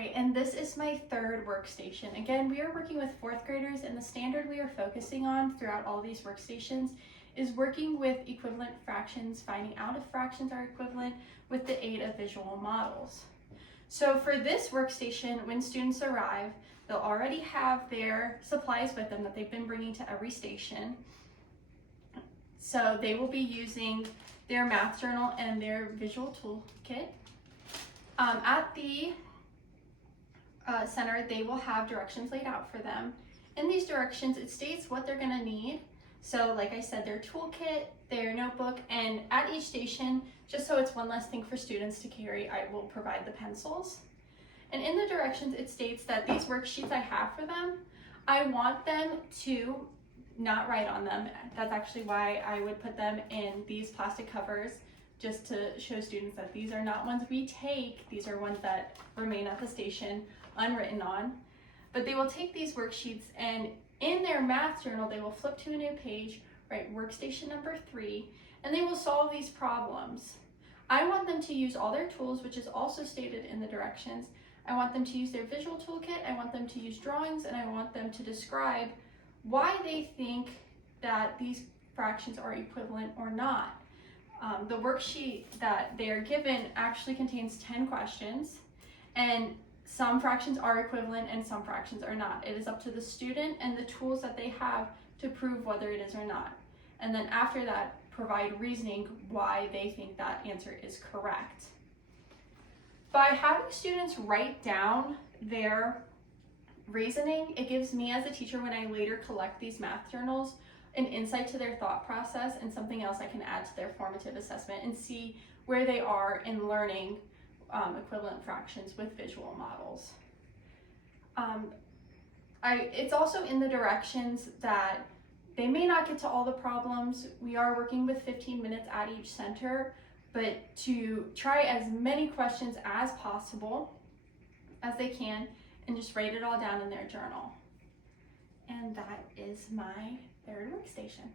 Alright, and this is my third workstation. Again, we are working with fourth graders, and the standard we are focusing on throughout all these workstations is working with equivalent fractions, finding out if fractions are equivalent with the aid of visual models. So for this workstation, when students arrive, they'll already have their supplies with them that they've been bringing to every station. So they will be using their math journal and their visual toolkit. At the center, they will have directions laid out for them. In these directions, it states what they're going to need. So like I said, their toolkit, their notebook, and at each station, just so it's one less thing for students to carry, I will provide the pencils. And in the directions, it states that these worksheets I have for them, I want them to not write on them. That's actually why I would put them in these plastic covers, just to show students that these are not ones we take, these are ones that remain at the station unwritten on. But they will take these worksheets, and in their math journal, they will flip to a new page, write workstation number 3, and they will solve these problems. I want them to use all their tools, which is also stated in the directions. I want them to use their visual toolkit, I want them to use drawings, and I want them to describe why they think that these fractions are equivalent or not. The worksheet that they are given actually contains 10 questions, and some fractions are equivalent and some fractions are not. It is up to the student and the tools that they have to prove whether it is or not. And then after that, provide reasoning why they think that answer is correct. By having students write down their reasoning, it gives me as a teacher, when I later collect these math journals, an insight to their thought process and something else I can add to their formative assessment and see where they are in learning equivalent fractions with visual models. It's also in the directions that they may not get to all the problems. We are working with 15 minutes at each center, but to try as many questions as possible as they can and just write it all down in their journal. And that is my third workstation.